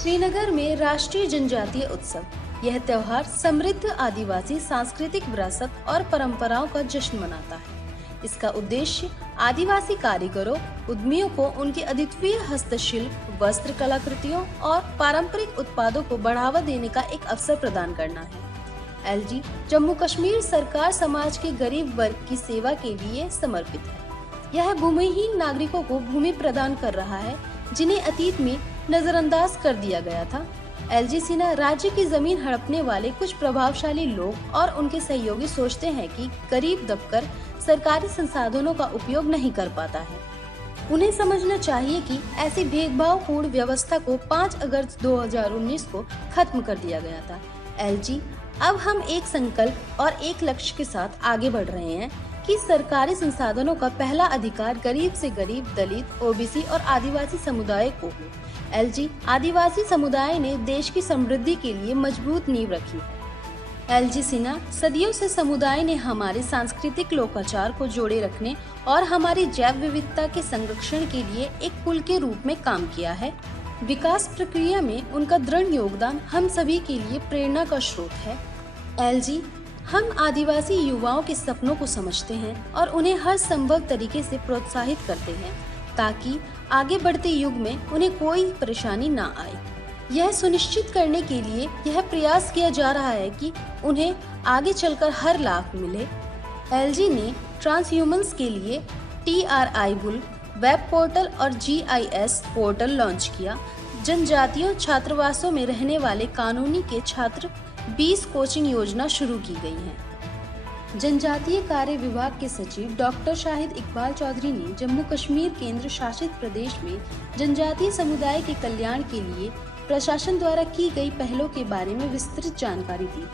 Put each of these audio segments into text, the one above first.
श्रीनगर में राष्ट्रीय जनजातीय उत्सव। यह त्योहार समृद्ध आदिवासी सांस्कृतिक विरासत और परंपराओं का जश्न मनाता है। इसका उद्देश्य आदिवासी कारीगरों, उद्यमियों को उनकी अद्वितीय हस्तशिल्प, वस्त्र कलाकृतियों और पारंपरिक उत्पादों को बढ़ावा देने का एक अवसर प्रदान करना है। एलजी जम्मू कश्मीर सरकार समाज के गरीब वर्ग की सेवा के लिए समर्पित है। यह भूमिहीन नागरिकों को भूमि प्रदान कर रहा है, जिन्हें अतीत में नजरअंदाज कर दिया गया था। एलजी सिन्हा राज्य की जमीन हड़पने वाले कुछ प्रभावशाली लोग और उनके सहयोगी सोचते हैं कि गरीब दबकर सरकारी संसाधनों का उपयोग नहीं कर पाता है। उन्हें समझना चाहिए कि ऐसी भेदभावपूर्ण व्यवस्था को 5 अगस्त 2019 को खत्म कर दिया गया था। एलजी अब हम एक संकल्प और एक लक्ष्य के साथ आगे बढ़ रहे हैं कि सरकारी संसाधनों का पहला अधिकार गरीब से गरीब, दलित, ओबीसी और आदिवासी समुदाय को हो। एलजी आदिवासी समुदाय ने देश की समृद्धि के लिए मजबूत नींव रखी है। एलजी सिन्हा सदियों से समुदाय ने हमारे सांस्कृतिक लोकाचार को जोड़े रखने और हमारी जैव विविधता के संरक्षण के लिए एक पुल के रूप में काम किया है। विकास प्रक्रिया में उनका दृढ़ योगदान हम सभी के लिए प्रेरणा का स्रोत है। एलजी हम आदिवासी युवाओं के सपनों को समझते हैं और उन्हें हर संभव तरीके से प्रोत्साहित करते हैं ताकि आगे बढ़ते युग में उन्हें कोई परेशानी ना आए। यह सुनिश्चित करने के लिए यह प्रयास किया जा रहा है कि उन्हें आगे चलकर हर लाभ मिले। एलजी ने ट्रांसह्यूमन्स के लिए TRI बुल वेब पोर्टल और GIS पोर्टल लॉन्च किया। जनजातीय छात्रावासों में रहने वाले कानूनी के छात्र 20 कोचिंग योजना शुरू की गई है। जनजातीय कार्य विभाग के सचिव डॉक्टर शाहिद इकबाल चौधरी ने जम्मू कश्मीर केंद्र शासित प्रदेश में जनजातीय समुदाय के कल्याण के लिए प्रशासन द्वारा की गई पहलों के बारे में विस्तृत जानकारी दी।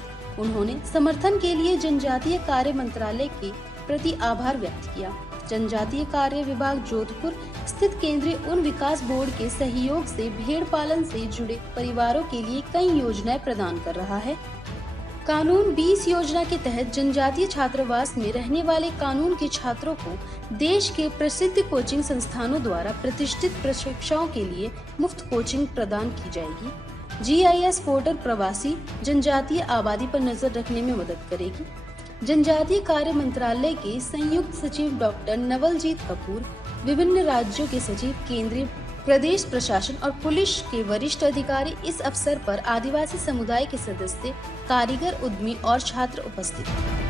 उन्होंने समर्थन के लिए जनजातीय कार्य मंत्रालय के प्रति आभार व्यक्त किया। जनजातीय कार्य विभाग जोधपुर स्थित केंद्रीय उन विकास बोर्ड के सहयोग से भेड़ पालन से जुड़े परिवारों के लिए कई योजनाएं प्रदान कर रहा है। कानून 20 योजना के तहत जनजातीय छात्रावास में रहने वाले कानून के छात्रों को देश के प्रसिद्ध कोचिंग संस्थानों द्वारा प्रतिष्ठित प्रशिक्षाओं के लिए मुफ्त कोचिंग प्रदान की जाएगी। GIS पोर्टल प्रवासी जनजातीय आबादी पर नजर रखने में मदद करेगी। जनजातीय कार्य मंत्रालय के संयुक्त सचिव डॉक्टर नवलजीत कपूर, विभिन्न राज्यों के सचिव, केंद्रीय प्रदेश प्रशासन और पुलिस के वरिष्ठ अधिकारी इस अवसर पर आदिवासी समुदाय के सदस्य, कारीगर, उद्यमी और छात्र उपस्थित थे।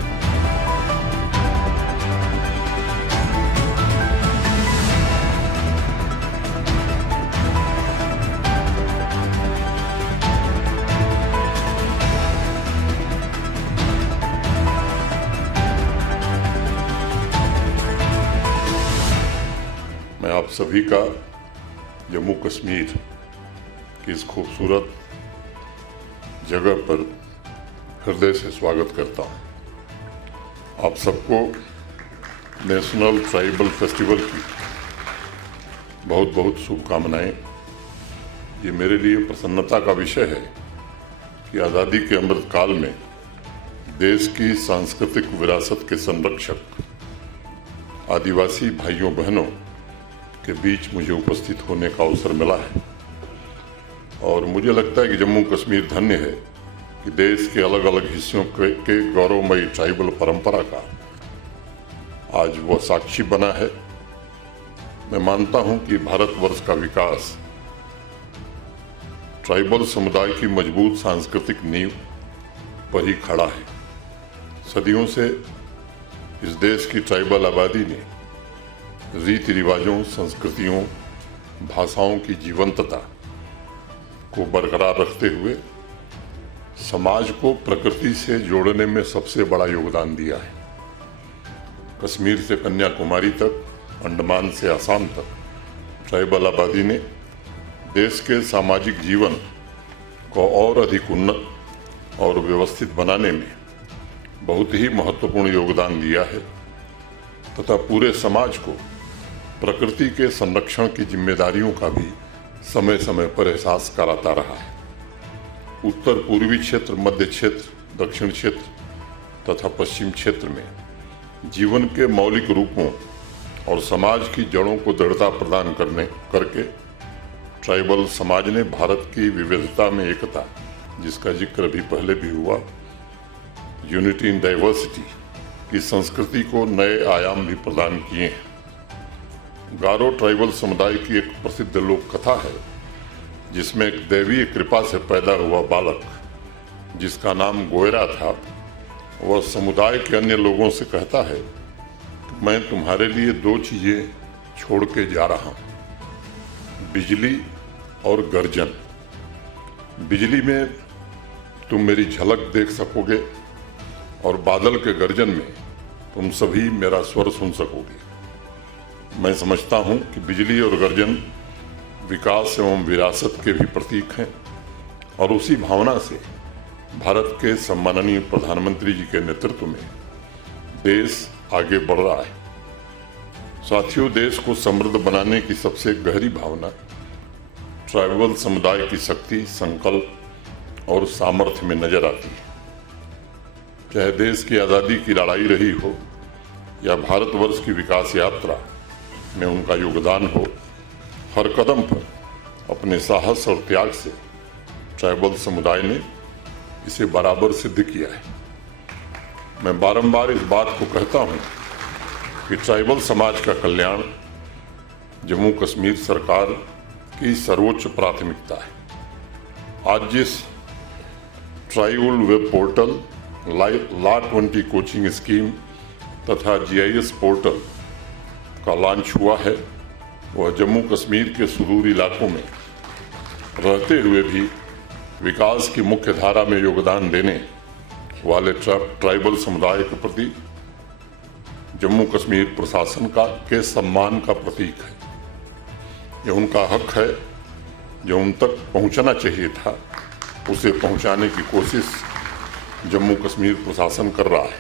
मैं आप सभी का जम्मू कश्मीर की इस खूबसूरत जगह पर हृदय से स्वागत करता हूँ। आप सबको नेशनल ट्राइबल फेस्टिवल की बहुत बहुत शुभकामनाएं। ये मेरे लिए प्रसन्नता का विषय है कि आज़ादी के अमृत काल में देश की सांस्कृतिक विरासत के संरक्षक आदिवासी भाइयों बहनों के बीच मुझे उपस्थित होने का अवसर मिला है। और मुझे लगता है कि जम्मू कश्मीर धन्य है कि देश के अलग अलग हिस्सों के गौरवमयी ट्राइबल परंपरा का आज वह साक्षी बना है। मैं मानता हूं कि भारतवर्ष का विकास ट्राइबल समुदाय की मजबूत सांस्कृतिक नींव पर ही खड़ा है। सदियों से इस देश की ट्राइबल आबादी ने रीति रिवाजों, संस्कृतियों, भाषाओं की जीवंतता को बरकरार रखते हुए समाज को प्रकृति से जोड़ने में सबसे बड़ा योगदान दिया है। कश्मीर से कन्याकुमारी तक, अंडमान से आसाम तक ट्राइबल आबादी ने देश के सामाजिक जीवन को और अधिक उन्नत और व्यवस्थित बनाने में बहुत ही महत्वपूर्ण योगदान दिया है तथा पूरे समाज को प्रकृति के संरक्षण की जिम्मेदारियों का भी समय समय पर एहसास कराता रहा है। उत्तर पूर्वी क्षेत्र, मध्य क्षेत्र, दक्षिण क्षेत्र तथा पश्चिम क्षेत्र में जीवन के मौलिक रूपों और समाज की जड़ों को दृढ़ता प्रदान करके ट्राइबल समाज ने भारत की विविधता में एकता, जिसका जिक्र अभी पहले भी हुआ, यूनिटी इन डाइवर्सिटी की संस्कृति को नए आयाम भी प्रदान किए हैं। गारो ट्राइबल समुदाय की एक प्रसिद्ध लोक कथा है जिसमें एक दैवीय कृपा से पैदा हुआ बालक जिसका नाम गोयरा था, वह समुदाय के अन्य लोगों से कहता है कि मैं तुम्हारे लिए दो चीजें छोड़ के जा रहा हूं, बिजली और गर्जन। बिजली में तुम मेरी झलक देख सकोगे और बादल के गर्जन में तुम सभी मेरा स्वर सुन सकोगे। मैं समझता हूं कि बिजली और गर्जन विकास एवं विरासत के भी प्रतीक हैं और उसी भावना से भारत के सम्माननीय प्रधानमंत्री जी के नेतृत्व में देश आगे बढ़ रहा है। साथियों, देश को समृद्ध बनाने की सबसे गहरी भावना ट्राइबल समुदाय की शक्ति, संकल्प और सामर्थ्य में नजर आती है। चाहे देश की आज़ादी की लड़ाई रही हो या भारतवर्ष की विकास यात्रा में उनका योगदान हो, हर कदम पर अपने साहस और त्याग से ट्राइबल समुदाय ने इसे बराबर सिद्ध किया है। मैं बारंबार इस बात को कहता हूं कि ट्राइबल समाज का कल्याण जम्मू कश्मीर सरकार की सर्वोच्च प्राथमिकता है। आज जिस ट्राइबल वेब पोर्टल, ला20 कोचिंग स्कीम तथा GIS पोर्टल का लॉन्च हुआ है, वह जम्मू कश्मीर के सुदूर इलाकों में रहते हुए भी विकास की मुख्य धारा में योगदान देने वाले ट्राइबल समुदाय के प्रति जम्मू कश्मीर प्रशासन के सम्मान का प्रतीक है। यह उनका हक है, जो उन तक पहुंचना चाहिए था उसे पहुंचाने की कोशिश जम्मू कश्मीर प्रशासन कर रहा है।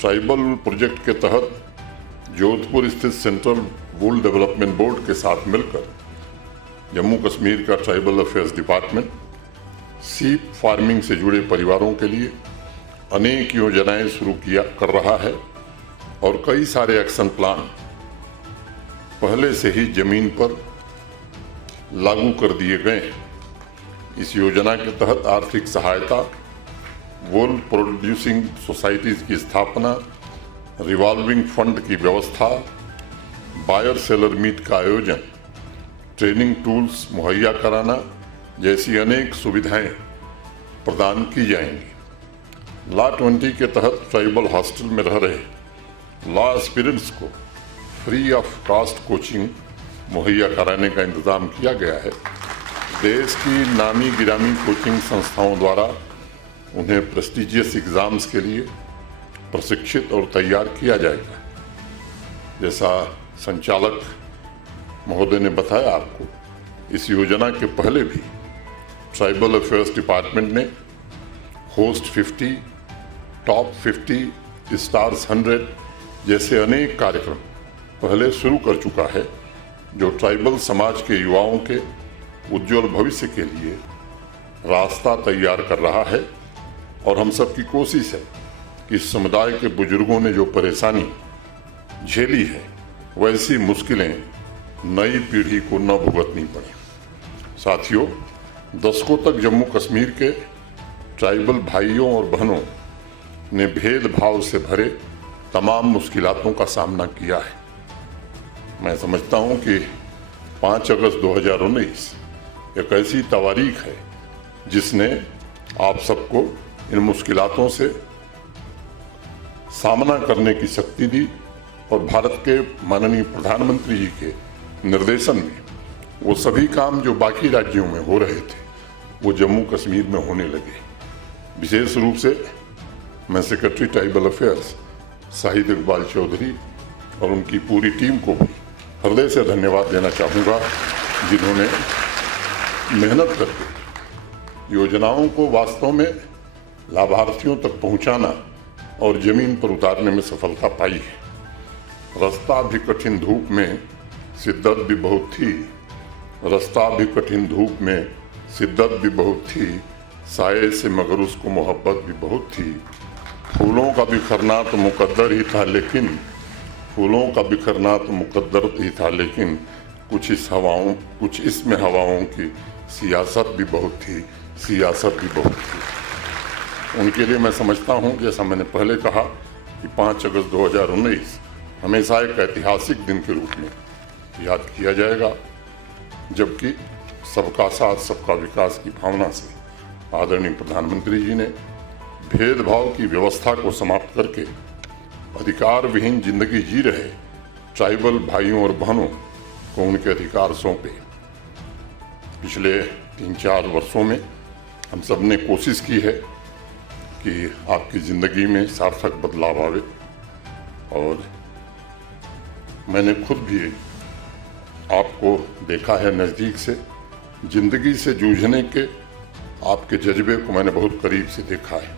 ट्राइबल प्रोजेक्ट के तहत जोधपुर स्थित सेंट्रल वूल डेवलपमेंट बोर्ड के साथ मिलकर जम्मू कश्मीर का ट्राइबल अफेयर्स डिपार्टमेंट सीप फार्मिंग से जुड़े परिवारों के लिए अनेक योजनाएं शुरू कर रहा है और कई सारे एक्शन प्लान पहले से ही जमीन पर लागू कर दिए गए हैं। इस योजना के तहत आर्थिक सहायता, वूल प्रोड्यूसिंग सोसाइटीज की स्थापना, रिवॉल्विंग फंड की व्यवस्था, बायर सेलर मीट का आयोजन, ट्रेनिंग टूल्स मुहैया कराना जैसी अनेक सुविधाएं प्रदान की जाएंगी। ला20 के तहत ट्राइबल हॉस्टल में रह रहे लॉ एस्पिरेंट्स को फ्री ऑफ कॉस्ट कोचिंग मुहैया कराने का इंतजाम किया गया है। देश की नामी गिरामी कोचिंग संस्थाओं द्वारा उन्हें प्रेस्टिजियस एग्जाम्स के लिए प्रशिक्षित और तैयार किया जाएगा। जैसा संचालक महोदय ने बताया आपको, इस योजना के पहले भी ट्राइबल अफेयर्स डिपार्टमेंट ने होस्ट 50, टॉप 50, स्टार्स 100 जैसे अनेक कार्यक्रम पहले शुरू कर चुका है, जो ट्राइबल समाज के युवाओं के उज्जवल भविष्य के लिए रास्ता तैयार कर रहा है। और हम सबकी कोशिश है कि इस समुदाय के बुजुर्गों ने जो परेशानी झेली है, वैसी मुश्किलें नई पीढ़ी को न भुगतनी पड़े। साथियों, दशकों तक जम्मू कश्मीर के ट्राइबल भाइयों और बहनों ने भेदभाव से भरे तमाम मुश्किलातों का सामना किया है। मैं समझता हूं कि 5 अगस्त 2019 एक ऐसी तारीख है जिसने आप सबको इन मुश्किलातों से सामना करने की शक्ति दी और भारत के माननीय प्रधानमंत्री जी के निर्देशन में वो सभी काम जो बाकी राज्यों में हो रहे थे वो जम्मू कश्मीर में होने लगे। विशेष रूप से मैं secretary tribal affairs Shahid Iqbal Chaudhary और उनकी पूरी टीम को भी हृदय से धन्यवाद देना चाहूँगा, जिन्होंने मेहनत करके योजनाओं को वास्तव में लाभार्थियों तक पहुंचाना और जमीन पर उतारने में सफलता पाई है। रास्ता भी कठिन धूप में शिद्दत भी बहुत थी, रास्ता भी कठिन धूप में शिद्दत भी बहुत थी, साये से मगर उसको मोहब्बत भी बहुत थी। फूलों का बिखरना तो मुकद्दर ही था लेकिन कुछ इसमें हवाओं की सियासत भी बहुत थी, सियासत भी बहुत थी। उनके लिए मैं समझता हूं, जैसा मैंने पहले कहा, कि 5 अगस्त 2019 हमेशा एक ऐतिहासिक दिन के रूप में याद किया जाएगा, जबकि सबका साथ सबका विकास की भावना से आदरणीय प्रधानमंत्री जी ने भेदभाव की व्यवस्था को समाप्त करके अधिकार विहीन जिंदगी जी रहे ट्राइबल भाइयों और बहनों को उनके अधिकार सौंपे। पिछले 3-4 वर्षों में हम सब ने कोशिश की है कि आपकी ज़िंदगी में सार्थक बदलाव आवे, और मैंने खुद भी आपको देखा है नज़दीक से। ज़िंदगी से जूझने के आपके जज्बे को मैंने बहुत करीब से देखा है,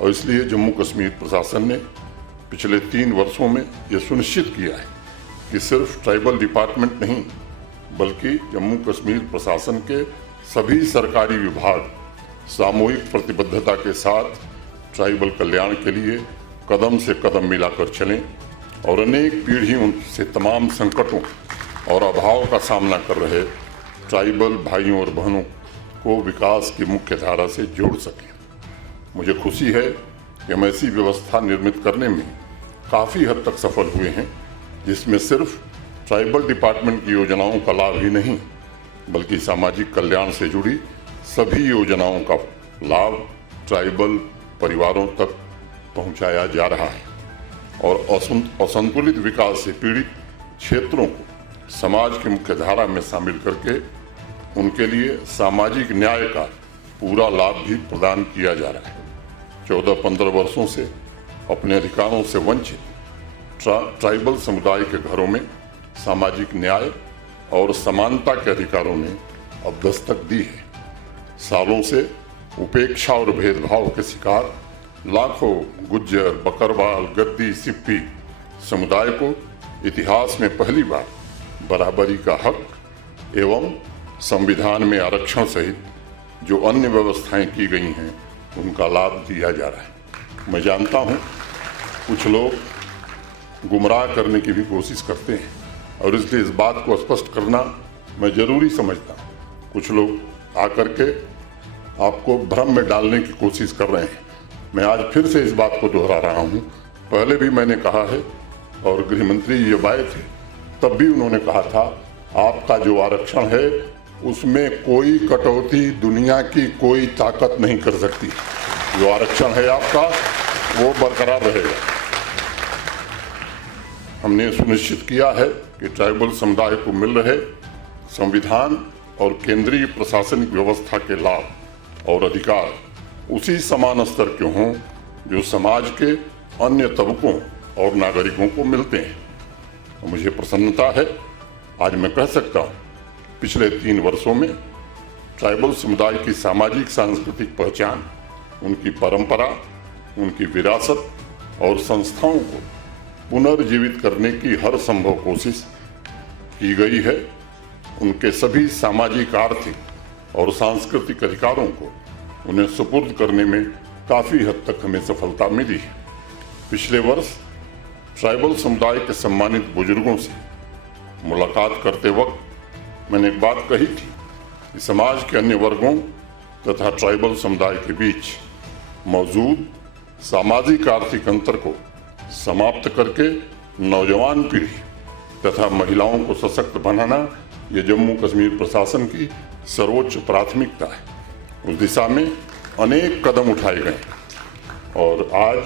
और इसलिए जम्मू कश्मीर प्रशासन ने पिछले 3 वर्षों में ये सुनिश्चित किया है कि सिर्फ ट्राइबल डिपार्टमेंट नहीं, बल्कि जम्मू कश्मीर प्रशासन के सभी सरकारी विभाग सामूहिक प्रतिबद्धता के साथ ट्राइबल कल्याण के लिए कदम से कदम मिलाकर चलें और अनेक पीढ़ियों से तमाम संकटों और अभाव का सामना कर रहे ट्राइबल भाइयों और बहनों को विकास की मुख्य धारा से जोड़ सकें। मुझे खुशी है कि हम ऐसी व्यवस्था निर्मित करने में काफ़ी हद तक सफल हुए हैं, जिसमें सिर्फ ट्राइबल डिपार्टमेंट की योजनाओं का लाभ ही नहीं, बल्कि सामाजिक कल्याण से जुड़ी सभी योजनाओं का लाभ ट्राइबल परिवारों तक पहुंचाया जा रहा है, और असंतुलित विकास से पीड़ित क्षेत्रों को समाज की मुख्य धारा में शामिल करके उनके लिए सामाजिक न्याय का पूरा लाभ भी प्रदान किया जा रहा है। 14-15 वर्षों से अपने अधिकारों से वंचित ट्राइबल समुदाय के घरों में सामाजिक न्याय और समानता के अधिकारों ने अब दस्तक दी है। सालों से उपेक्षा और भेदभाव के शिकार लाखों गुज्जर, बकरवाल, गद्दी, सिप्पी समुदाय को इतिहास में पहली बार बराबरी का हक एवं संविधान में आरक्षण सहित जो अन्य व्यवस्थाएं की गई हैं उनका लाभ दिया जा रहा है। मैं जानता हूं कुछ लोग गुमराह करने की भी कोशिश करते हैं, और इसलिए इस बात को स्पष्ट करना मैं जरूरी समझता हूं। कुछ लोग आकर के आपको भ्रम में डालने की कोशिश कर रहे हैं। मैं आज फिर से इस बात को दोहरा रहा हूं, पहले भी मैंने कहा है और गृह मंत्री ये आए थे तब भी उन्होंने कहा था, आपका जो आरक्षण है उसमें कोई कटौती दुनिया की कोई ताकत नहीं कर सकती। जो आरक्षण है आपका वो बरकरार रहेगा। हमने सुनिश्चित किया है कि ट्राइबल समुदाय को मिल रहे संविधान और केंद्रीय प्रशासनिक व्यवस्था के लाभ और अधिकार उसी समान स्तर के हों जो समाज के अन्य तबकों और नागरिकों को मिलते हैं। मुझे प्रसन्नता है, आज मैं कह सकता हूँ पिछले 3 वर्षों में ट्राइबल समुदाय की सामाजिक सांस्कृतिक पहचान, उनकी परंपरा, उनकी विरासत और संस्थाओं को पुनर्जीवित करने की हर संभव कोशिश की गई है। उनके सभी सामाजिक, आर्थिक और सांस्कृतिक अधिकारों को उन्हें सुपुर्द करने में काफ़ी हद तक हमें सफलता मिली है। पिछले वर्ष ट्राइबल समुदाय के सम्मानित बुजुर्गों से मुलाकात करते वक्त मैंने एक बात कही थी कि समाज के अन्य वर्गों तथा ट्राइबल समुदाय के बीच मौजूद सामाजिक आर्थिक अंतर को समाप्त करके नौजवान पीढ़ी तथा महिलाओं को सशक्त बनाना ये जम्मू कश्मीर प्रशासन की सर्वोच्च प्राथमिकता है। उस दिशा में अनेक कदम उठाए गए और आज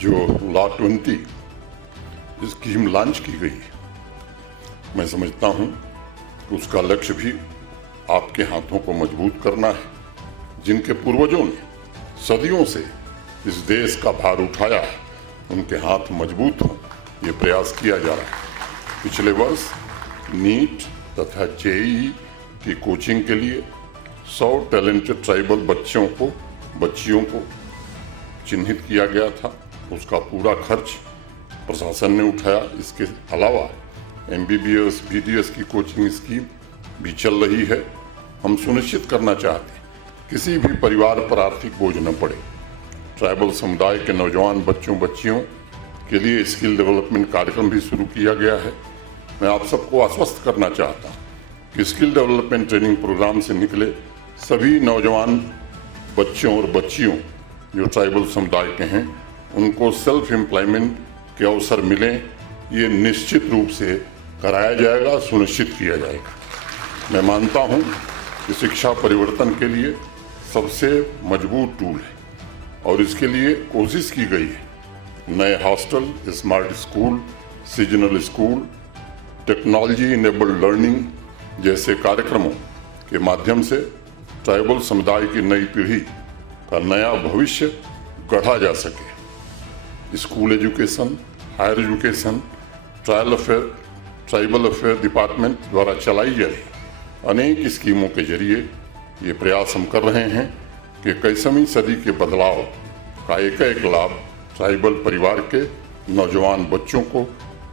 जो लॉ 20 स्कीम लॉन्च की गई है, मैं समझता हूं कि उसका लक्ष्य भी आपके हाथों को मजबूत करना है। जिनके पूर्वजों ने सदियों से इस देश का भार उठाया है, उनके हाथ मजबूत हों, ये प्रयास किया जा रहा है। पिछले वर्ष नीट तथा जेईई की कोचिंग के लिए 100 टैलेंटेड ट्राइबल बच्चियों को चिन्हित किया गया था। उसका पूरा खर्च प्रशासन ने उठाया। इसके अलावा MBBS, BDS की कोचिंग स्कीम भी चल रही है। हम सुनिश्चित करना चाहते हैं किसी भी परिवार पर आर्थिक बोझ न पड़े। ट्राइबल समुदाय के नौजवान बच्चों बच्चियों के लिए स्किल डेवलपमेंट कार्यक्रम भी शुरू किया गया है। मैं आप सबको आश्वस्त करना चाहता हूँ कि स्किल डेवलपमेंट ट्रेनिंग प्रोग्राम से निकले सभी नौजवान बच्चों और बच्चियों जो ट्राइबल समुदाय के हैं उनको सेल्फ एम्प्लॉयमेंट के अवसर मिलें, ये निश्चित रूप से कराया जाएगा, सुनिश्चित किया जाएगा। मैं मानता हूँ कि शिक्षा परिवर्तन के लिए सबसे मजबूत टूल है और इसके लिए कोशिश की गई है। नए hostel, smart school, seasonal school, technology enabled learning जैसे कार्यक्रमों के माध्यम से ट्राइबल समुदाय की नई पीढ़ी का नया भविष्य गढ़ा जा सके। School education, higher education, tribal affair department द्वारा चलाई जा रही अनेक स्कीमों के जरिए ये प्रयास हम कर रहे हैं कि 21वीं सदी के बदलाव का एक लाभ ट्राइबल परिवार के नौजवान बच्चों को,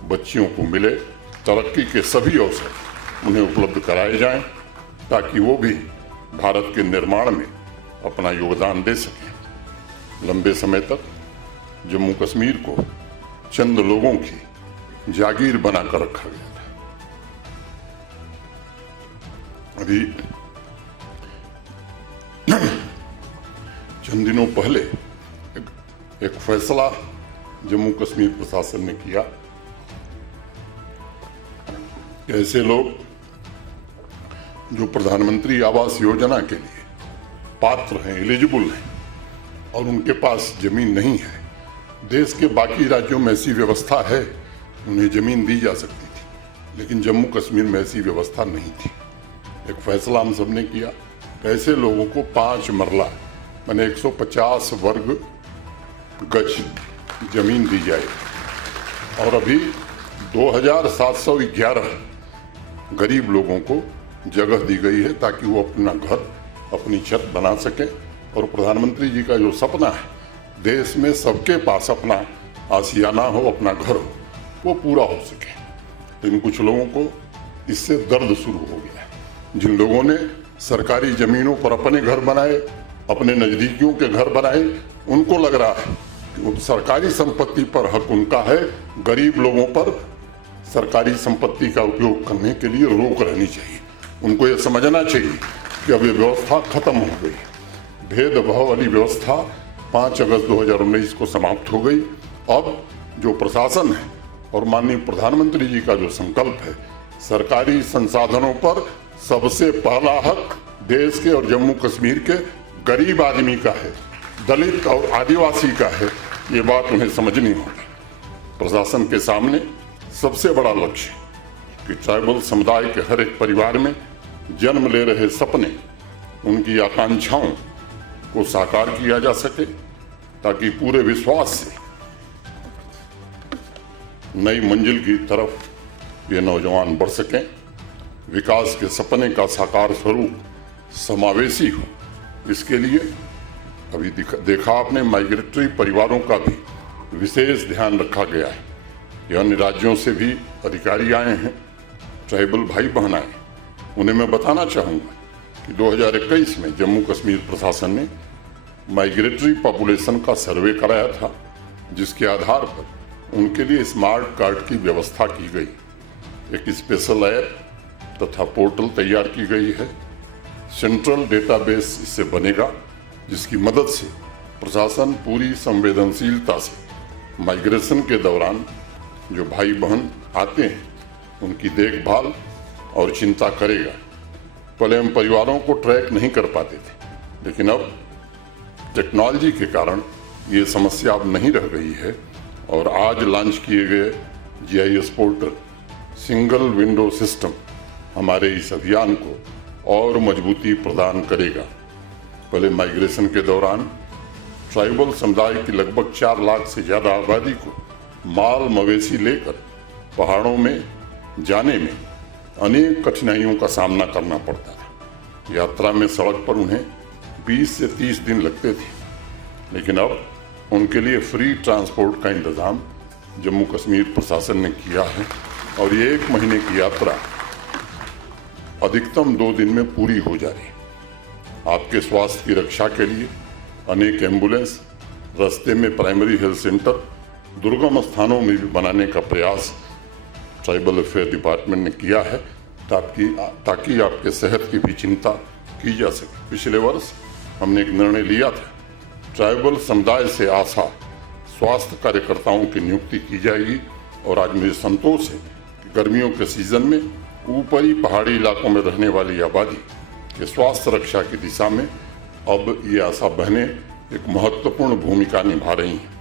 बच्चियों को मिले। तरक्की के सभी अवसर उन्हें उपलब्ध कराए जाएं ताकि वो भी भारत के निर्माण में अपना योगदान दे सकें। लंबे समय तक जम्मू कश्मीर को चंद लोगों की जागीर बनाकर रखा गया था। अभी चंद दिनों पहले एक फैसला जम्मू कश्मीर प्रशासन ने किया कि ऐसे लोग जो प्रधानमंत्री आवास योजना के लिए पात्र हैं, एलिजिबल हैं और उनके पास जमीन नहीं है, देश के बाकी राज्यों में ऐसी व्यवस्था है, उन्हें जमीन दी जा सकती थी, लेकिन जम्मू कश्मीर में ऐसी व्यवस्था नहीं थी। एक फैसला हम सबने किया, ऐसे लोगों को 5 मरला माने 150 वर्ग गज जमीन दी जाए और अभी 2711 गरीब लोगों को जगह दी गई है ताकि वो अपना घर, अपनी छत बना सके। और प्रधानमंत्री जी का जो सपना है देश में सबके पास अपना आशियाना हो, अपना घर हो, वो पूरा हो सके। लेकिन कुछ लोगों को इससे दर्द शुरू हो गया है। जिन लोगों ने सरकारी जमीनों पर अपने घर बनाए, अपने नजदीकियों के घर बनाए, उनको लग रहा है कि सरकारी संपत्ति पर हक उनका है, गरीब लोगों पर सरकारी संपत्ति का उपयोग करने के लिए रोक रहनी चाहिए। उनको ये समझना चाहिए कि अब ये व्यवस्था खत्म हो गई। भेदभाव वाली व्यवस्था 5 अगस्त 2019 को समाप्त हो गई। अब जो प्रशासन है और माननीय प्रधानमंत्री जी का जो संकल्प है, सरकारी संसाधनों पर सबसे पहला हक देश के और जम्मू कश्मीर के गरीब आदमी का है, दलित और आदिवासी का है। ये बात उन्हें समझनी होगी। प्रशासन के सामने सबसे बड़ा लक्ष्य कि ट्राइबल समुदाय के हर एक परिवार में जन्म ले रहे सपने, उनकी आकांक्षाओं को साकार किया जा सके ताकि पूरे विश्वास से नई मंजिल की तरफ ये नौजवान बढ़ सकें। विकास के सपने का साकार स्वरूप समावेशी हो, इसके लिए अभी देखा आपने माइग्रेटरी परिवारों का भी विशेष ध्यान रखा गया है। ये अन्य राज्यों से भी अधिकारी आए हैं, ट्राइबल भाई बहन आए। उन्हें मैं बताना चाहूँगा कि 2021 में जम्मू कश्मीर प्रशासन ने माइग्रेटरी पॉपुलेशन का सर्वे कराया था, जिसके आधार पर उनके लिए स्मार्ट कार्ड की व्यवस्था की गई। एक स्पेशल ऐप तथा पोर्टल तैयार की गई है। सेंट्रल डेटाबेस इससे बनेगा, जिसकी मदद से प्रशासन पूरी संवेदनशीलता से माइग्रेशन के दौरान जो भाई बहन आते हैं उनकी देखभाल और चिंता करेगा। पहले हम परिवारों को ट्रैक नहीं कर पाते थे, लेकिन अब टेक्नोलॉजी के कारण ये समस्या अब नहीं रह गई है। और आज लॉन्च किए गए GIS portal single window system हमारे इस अभियान को और मजबूती प्रदान करेगा। पहले माइग्रेशन के दौरान ट्राइबल समुदाय की लगभग 4 लाख से ज़्यादा आबादी को माल मवेशी लेकर पहाड़ों में जाने में अनेक कठिनाइयों का सामना करना पड़ता था। यात्रा में सड़क पर उन्हें 20 से 30 दिन लगते थे, लेकिन अब उनके लिए फ्री ट्रांसपोर्ट का इंतज़ाम जम्मू कश्मीर प्रशासन ने किया है और ये 1 महीने की यात्रा अधिकतम 2 दिन में पूरी हो जा रही है। आपके स्वास्थ्य की रक्षा के लिए अनेक एम्बुलेंस, रास्ते में प्राइमरी हेल्थ सेंटर दुर्गम स्थानों में भी बनाने का प्रयास ट्राइबल अफेयर डिपार्टमेंट ने किया है ताकि आपके सेहत की भी चिंता की जा सके। पिछले वर्ष हमने एक निर्णय लिया था, ट्राइबल समुदाय से आशा स्वास्थ्य कार्यकर्ताओं की नियुक्ति की जाएगी और आज मुझे संतोष है कि गर्मियों के सीजन में ऊपरी पहाड़ी इलाकों में रहने वाली आबादी के स्वास्थ्य रक्षा की दिशा में अब ये आशा बहनें एक महत्वपूर्ण भूमिका निभा रही हैं।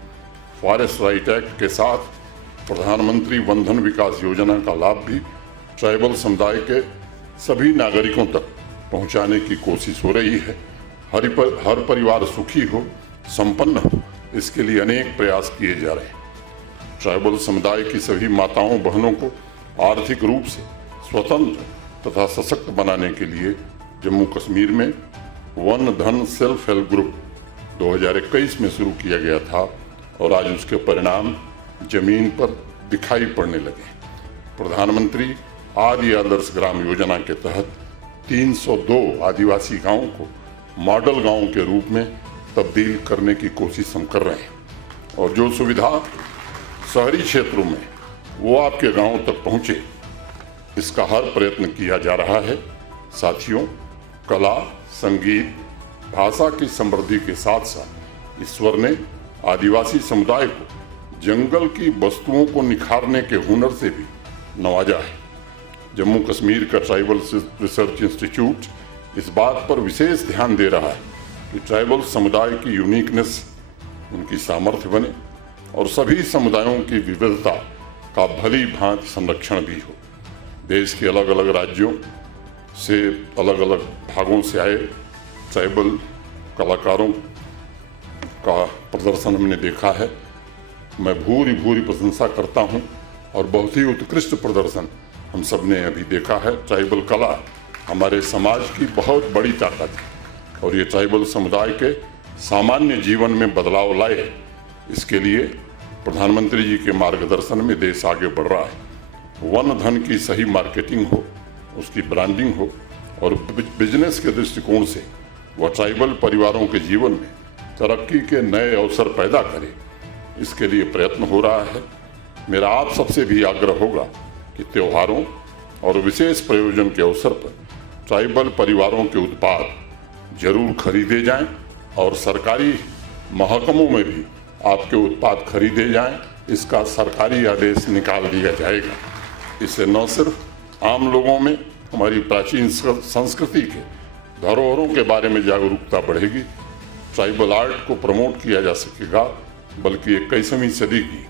फॉरेस्ट राइट एक्ट के साथ प्रधानमंत्री वन धन विकास योजना का लाभ भी ट्राइबल समुदाय के सभी नागरिकों तक पहुंचाने की कोशिश हो रही है। हर परिवार सुखी हो, संपन्न हो, इसके लिए अनेक प्रयास किए जा रहे हैं। ट्राइबल समुदाय की सभी माताओं बहनों को आर्थिक रूप से स्वतंत्र तथा सशक्त बनाने के लिए जम्मू कश्मीर में वन धन सेल्फ हेल्प ग्रुप 2021 में शुरू किया गया था और आज उसके परिणाम जमीन पर दिखाई पड़ने लगे। प्रधानमंत्री आदि आदर्श ग्राम योजना के तहत 302 आदिवासी गांवों को मॉडल गांव के रूप में तब्दील करने की कोशिश हम कर रहे हैं और जो सुविधा शहरी क्षेत्रों में वो आपके गांव तक पहुंचे, इसका हर प्रयत्न किया जा रहा है। साथियों, कला, संगीत, भाषा की समृद्धि के साथ साथ ईश्वर ने आदिवासी समुदाय को जंगल की वस्तुओं को निखारने के हुनर से भी नवाजा है। जम्मू कश्मीर का ट्राइबल रिसर्च इंस्टीट्यूट इस बात पर विशेष ध्यान दे रहा है कि ट्राइबल समुदाय की यूनिकनेस उनकी सामर्थ्य बने और सभी समुदायों की विविधता का भली भांति संरक्षण भी हो। देश के अलग अलग राज्यों से, अलग अलग भागों से आए ट्राइबल कलाकारों का प्रदर्शन हमने देखा है। मैं भूरी प्रशंसा करता हूं और बहुत ही उत्कृष्ट प्रदर्शन हम सब ने अभी देखा है। ट्राइबल कला हमारे समाज की बहुत बड़ी ताकत है और ये ट्राइबल समुदाय के सामान्य जीवन में बदलाव लाए। इसके लिए प्रधानमंत्री जी के मार्गदर्शन में देश आगे बढ़ रहा है। वन धन की सही मार्केटिंग हो, उसकी ब्रांडिंग हो और बिजनेस के दृष्टिकोण से वह ट्राइबल परिवारों के जीवन में तरक्की के नए अवसर पैदा करे, इसके लिए प्रयत्न हो रहा है। मेरा आप सबसे भी आग्रह होगा कि त्योहारों और विशेष प्रयोजन के अवसर पर ट्राइबल परिवारों के उत्पाद जरूर खरीदे जाएं और सरकारी महकमों में भी आपके उत्पाद खरीदे जाएं। इसका सरकारी आदेश निकाल दिया जाएगा। इससे न सिर्फ आम लोगों में हमारी प्राचीन संस्कृति के धरोहरों के बारे में जागरूकता बढ़ेगी, ट्राइबल आर्ट को प्रमोट किया जा सकेगा, बल्कि 21वीं सदी की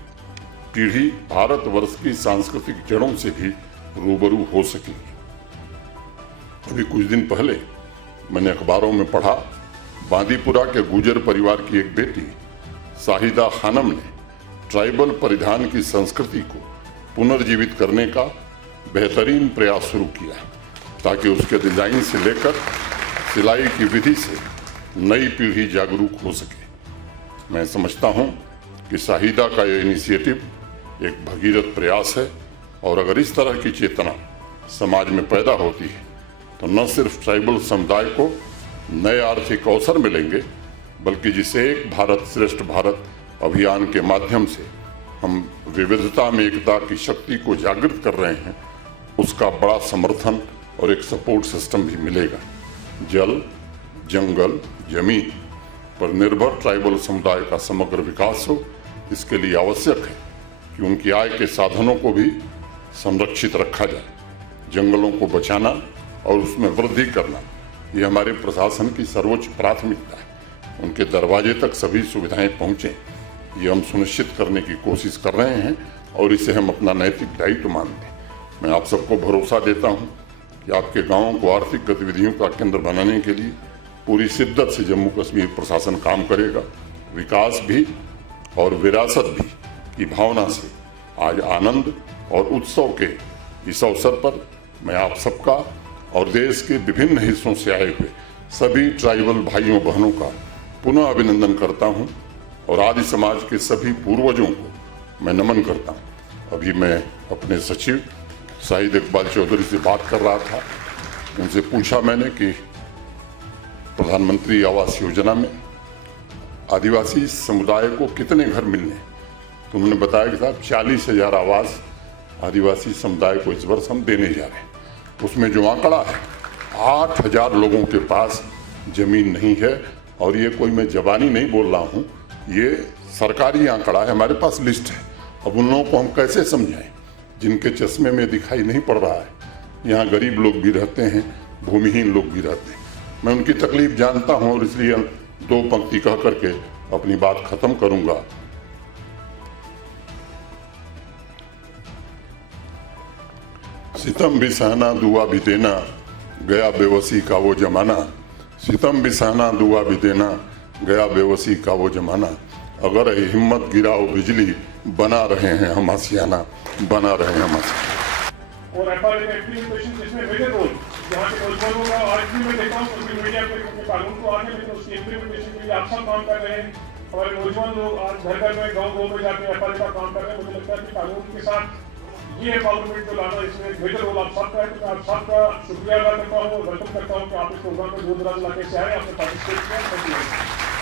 पीढ़ी भारतवर्ष की सांस्कृतिक जड़ों से भी रूबरू हो सकेगी। अभी कुछ दिन पहले मैंने अखबारों में पढ़ा, बांदीपुरा के गुजर परिवार की एक बेटी शाहिदा खानम ने ट्राइबल परिधान की संस्कृति को पुनर्जीवित करने का बेहतरीन प्रयास शुरू किया ताकि उसके डिजाइन से लेकर सिलाई की विधि से नई पीढ़ी जागरूक हो सके। मैं समझता हूं कि शाहिदा का यह इनिशिएटिव एक भगीरथ प्रयास है और अगर इस तरह की चेतना समाज में पैदा होती है तो न सिर्फ ट्राइबल समुदाय को नए आर्थिक अवसर मिलेंगे, बल्कि जिसे एक भारत श्रेष्ठ भारत अभियान के माध्यम से हम विविधता में एकता की शक्ति को जागृत कर रहे हैं, उसका बड़ा समर्थन और एक सपोर्ट सिस्टम भी मिलेगा। जल, जंगल, जमीन पर निर्भर ट्राइबल समुदाय का समग्र विकास हो, इसके लिए आवश्यक है कि उनकी आय के साधनों को भी संरक्षित रखा जाए। जंगलों को बचाना और उसमें वृद्धि करना ये हमारे प्रशासन की सर्वोच्च प्राथमिकता है। उनके दरवाजे तक सभी सुविधाएं पहुंचें, ये हम सुनिश्चित करने की कोशिश कर रहे हैं और इसे हम अपना नैतिक दायित्व मानते हैं। मैं आप सबको भरोसा देता हूं कि आपके गांवों को आर्थिक गतिविधियों का केंद्र बनाने के लिए पूरी शिद्दत से जम्मू कश्मीर प्रशासन काम करेगा। विकास भी और विरासत भी की भावना से आज आनंद और उत्सव के इस अवसर पर मैं आप सबका और देश के विभिन्न हिस्सों से आए हुए सभी ट्राइबल भाइयों बहनों का पुनः अभिनंदन करता हूं और आदि समाज के सभी पूर्वजों को मैं नमन करता हूं। अभी मैं अपने सचिव शाहिद इकबाल चौधरी से बात कर रहा था, उनसे पूछा मैंने कि प्रधानमंत्री आवास योजना में आदिवासी समुदाय को कितने घर मिलने, तो उन्होंने बताया कि साहब 40,000 आवास आदिवासी समुदाय को इस वर्ष हम देने जा रहे हैं। उसमें जो आंकड़ा है 8,000 लोगों के पास जमीन नहीं है, और ये कोई मैं जबानी नहीं बोल रहा हूँ, ये सरकारी आंकड़ा है, हमारे पास लिस्ट है। अब उन लोगों को हम कैसे समझाएं जिनके चश्मे में दिखाई नहीं पड़ रहा है। यहाँ गरीब लोग भी रहते हैं, भूमिहीन लोग भी रहते हैं। मैं उनकी तकलीफ जानता हूँ और इसलिए 2 पंक्ति कह करके अपनी बात खत्म करूंगा। सितम भी सहना दुआ भी देना, गया बेवसी का वो जमाना। सितम भी सहना दुआ भी देना, गया बेवसी का वो जमाना। अगर हिम्मत गिराओ बिजली, बना रहे हैं हम आसियाना, बना रहे हैं हम आसियाना। और एफआरए में इम्प्लीमेंटेशन जिसमें मेजर रोल जहाँ के नौजवानों का आज भी मैं देखता हूँ सोशल मीडिया पे कानून को आगे, लेकिन उसकी इम्प्लीमेंटेशन के लिए आप सब काम कर रहे हैं। हमारे नौजवान लोग आज घर घर में गाँव में जाके एफआरए का काम कर रहे हैं। मुझे लगता है कि कानून के साथ ये एम्पावरमेंट जो लाना, इसमें मेजर रोल आप सबका है। तो मैं आप सबका शुक्रिया अदा करता हूँ और वेलकम करता हूँ कि आप इस प्रोग्राम में दूर दराज इलाके से आए, आपने पार्टिसिपेट किया।